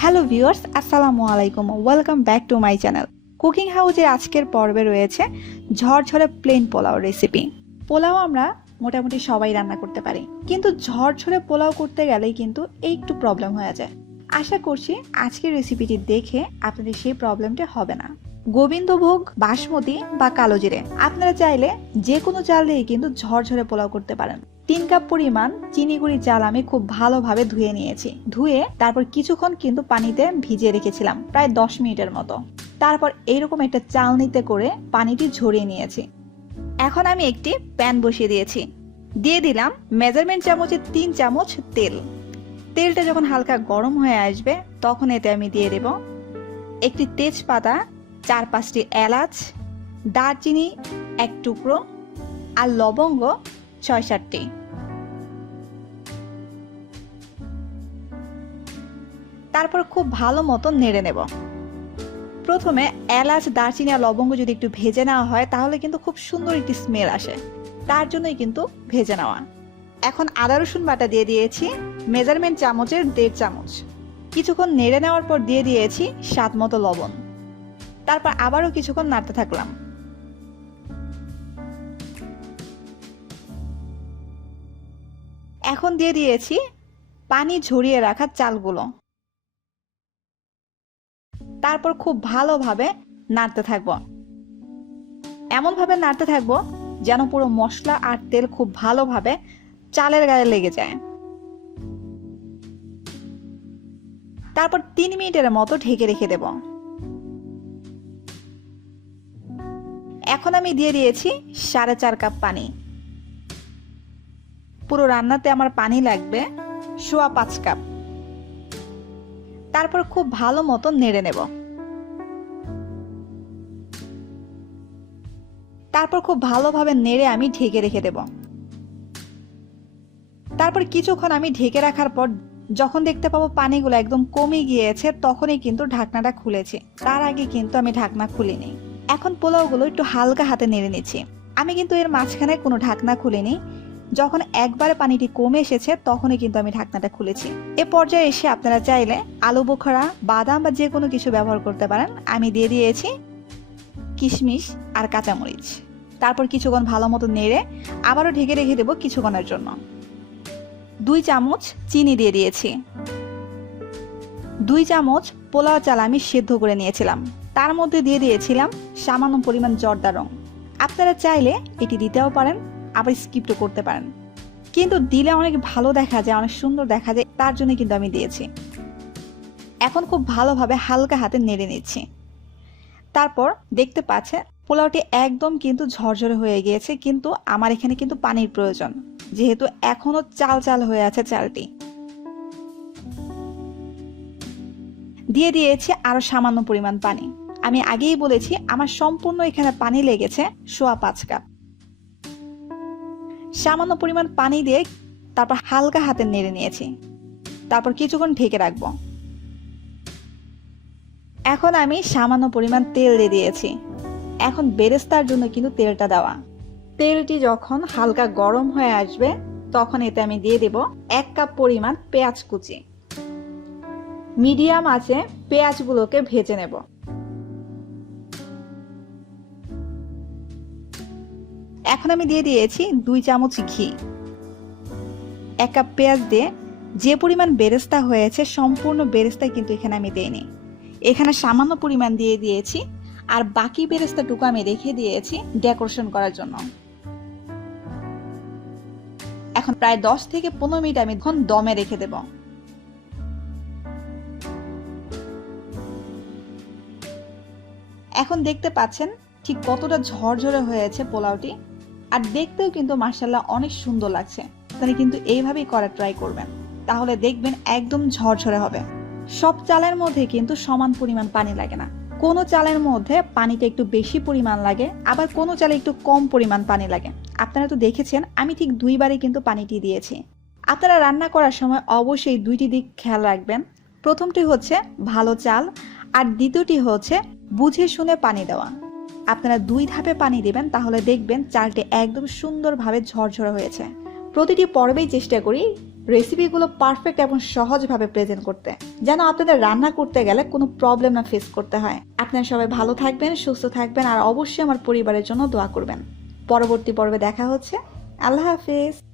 Hello viewers, আসসালামু আলাইকুম। Welcome back to my channel. Cooking হাউজের আজকের পর্বে রয়েছে ঝরঝরে প্লেন পোলাও রেসিপি। পোলাও আমরা মোটামুটি সবাই রান্না করতে পারি, কিন্তু ঝরঝরে পোলাও করতে গেলেই কিন্তু একটু প্রবলেম হয়ে যায়। আশা করছি আজকের রেসিপিটি দেখে আপনাদের সেই প্রবলেমটা হবে না। গোবিন্দভোগ, বাসমতি বা কালো জিরে, আপনারা চাইলে যে কোনো চাল দিয়ে কিন্তু ঝরঝরে পোলাও করতে পারেন। 3 কাপ পরিমাণ চিনি গুঁড়ি চাল আমি খুব ভালোভাবে ধুয়ে নিয়েছি। ধুয়ে তারপর কিছুক্ষণ কিন্তু পানিতে ভিজিয়ে রেখেছিলাম, প্রায় 10 মিনিটের মতো। তারপর এইরকম একটা চালনিতে করে পানিটি ঝরিয়ে নিয়েছি। এখন আমি একটি প্যান বসিয়ে দিয়েছি। দিয়ে দিলাম মেজারমেন্ট চামচে 3 চামচ তেল। তেলটা যখন হালকা গরম হয়ে আসবে তখন এতে আমি দিয়ে দেব একটি তেজপাতা, 4-5টি এলাচ, দারচিনি 1 টুকরো আর লবঙ্গ 6-7টি। তারপর খুব ভালো মতো নেড়ে নেব। প্রথমে এলাচ, দারচিনি আর লবঙ্গ যদি একটু ভেজে নেওয়া হয় তাহলে কিন্তু খুব সুন্দর একটি স্মেল আসে, তার জন্যই কিন্তু ভেজে নেওয়া। এখন আদা রসুন বাটা দিয়ে দিয়েছি মেজারমেন্ট চামচের 1.5 চামচ। কিছুক্ষণ নেড়ে নেওয়ার পর দিয়ে দিয়েছি স্বাদ মতো লবণ। তারপর আবারও কিছুক্ষণ নাড়তে থাকলাম। এখন দিয়ে দিয়েছি পানি ঝরিয়ে রাখা চালগুলো। তারপর খুব ভালোভাবে নাড়তে থাকবো। এমনভাবে নাড়তে থাকবো যেন পুরো মশলা আর তেল খুব ভালোভাবে চালের গায়ে লেগে যায়। তারপর 3 মিনিটের মতো ঢেকে রেখে দেব। এখন আমি দিয়ে দিয়েছি 4.5 কাপ পানি। পুরো রান্নাতে আমার পানি লাগবে 5.25 কাপ। তারপর খুব ভালো মতো নেড়ে নেব। তারপর খুব ভালোভাবে নেড়ে আমি ঢেকে রেখে দেব। তারপর কিছুক্ষণ আমি ঢেকে রাখার পর যখন দেখতে পাবো পানিগুলো একদম কমে গিয়েছে তখনই কিন্তু ঢাকনাটা খুলেছি। তার আগে কিন্তু আমি ঢাকনা খুলিনি। এখন পোলাওগুলো একটু হালকা হাতে নেড়ে নিচ্ছি। আমি কিন্তু এর মাঝখানে কোনো ঢাকনা খুলিনি। যখন একবারে পানিটি কমে এসেছে তখনই কিন্তু আমি ঢাকনাটা খুলেছি। এ পর্যায়ে এসে আপনারা চাইলে আলু বোখরা, বাদাম বা যে কোনো কিছু ব্যবহার করতে পারেন। আমি দিয়ে দিয়েছি কিশমিশ আর কাঁচামরিচ। তারপর কিছুক্ষণ ভালো মতো নেড়ে আবারও ঢেকে রেখে দেবো কিছুক্ষণের জন্য। 2 চামচ চিনি দিয়ে দিয়েছি। 2 চামচ পোলাও চাল আমি সেদ্ধ করে নিয়েছিলাম, তার মধ্যে দিয়ে দিয়েছিলাম সামান্য পরিমাণ জর্দা রং। আপনারা চাইলে এটি দিতেও পারেন, আবার স্কিপও করতে পারেন, কিন্তু দিলে অনেক ভালো দেখা যায়, অনেক সুন্দর দেখা যায়, তার জন্য কিন্তু আমি দিয়েছি। এখন খুব ভালোভাবে হালকা হাতে নেড়ে নিচ্ছি। তারপর দেখতে পাচ্ছেন পোলাওটি একদম কিন্তু ঝরঝরে হয়ে গিয়েছে, কিন্তু আমার এখানে কিন্তু পানির প্রয়োজন, যেহেতু এখনো চাল চাল হয়ে আছে চালটি। দিয়ে দিয়েছি আরো সামান্য পরিমাণ পানি। আমি আগেই বলেছি আমার সম্পূর্ণ এখানে পানি লেগেছে 5.25 কাপ। সামান্য পরিমাণ পানি দিয়ে তারপর হালকা হাতে নেড়ে নিয়েছি। তারপর কিছুক্ষণ ঢেকে রাখবো। এখন আমি সামান্য পরিমাণ তেল দিয়ে দিয়েছি। এখন বেরেস্তার জন্য কিন্তু তেলটা দেওয়া। তেলটি যখন হালকা গরম হয়ে আসবে তখন এতে আমি দিয়ে দেব 1 কাপ পরিমাণ পেঁয়াজ কুচি। মিডিয়াম আঁচে পেঁয়াজগুলোকে ভেজে নেব। এখন আমি দিয়ে দিয়েছি 2 চামচ ঘি। 1 কাপ পেঁয়াজ দিয়ে যে পরিমাণ বেরেস্তা হয়েছে সম্পূর্ণ বেরেস্তা কিন্তু এখানে আমি দেইনি, এখানে সামান্য পরিমাণ দিয়ে দিয়েছি, আর বাকি বেরেস্তাটুকু আমি রেখে দিয়েছি ডেকোরেশন করার জন্য। এখন প্রায় 10 থেকে 15 মিনিট আমি দমে রেখে দেব। এখন দেখতে পাচ্ছেন ঠিক কতটা ঝরঝরে হয়েছে পোলাওটি, আর দেখতেও কিন্তু মাশাআল্লাহ অনেক সুন্দর লাগছে। তাহলে কিন্তু এইভাবেই করার ট্রাই করবেন, তাহলে দেখবেন একদম ঝরঝরে হবে। সব চালের মধ্যে কিন্তু সমান পরিমাণ পানি লাগে না, কোনো চালের মধ্যে পানিটা একটু বেশি পরিমাণ লাগে, আবার কোনো চালে একটু কম পরিমাণ পানি লাগে। আপনারা তো দেখেছেন আমি ঠিক 2 বারে কিন্তু পানিটি দিয়েছি। আপনারা রান্না করার সময় অবশ্যই 2টি দিক খেয়াল রাখবেন। প্রথমটি হচ্ছে ভালো চাল, আর দ্বিতীয়টি হচ্ছে বুঝে শুনে পানি দেওয়া। আপনারা 2 ধাপে পানি দিবেন, তাহলে দেখবেন চালটি একদম সুন্দরভাবে ঝরঝরে হয়েছে। প্রতিটি পর্বেই চেষ্টা করি রেসিপিগুলো পারফেক্ট এবং সহজভাবে প্রেজেন্ট করতে, যেন আপনাদের রান্না করতে গেলে কোনো প্রবলেম না ফেস করতে হয়। আপনারা সবাই ভালো থাকবেন, সুস্থ থাকবেন, আর অবশ্যই আমার পরিবারের জন্য দোয়া করবেন। পরবর্তী পর্বে দেখা হচ্ছে। আল্লাহ হাফেজ।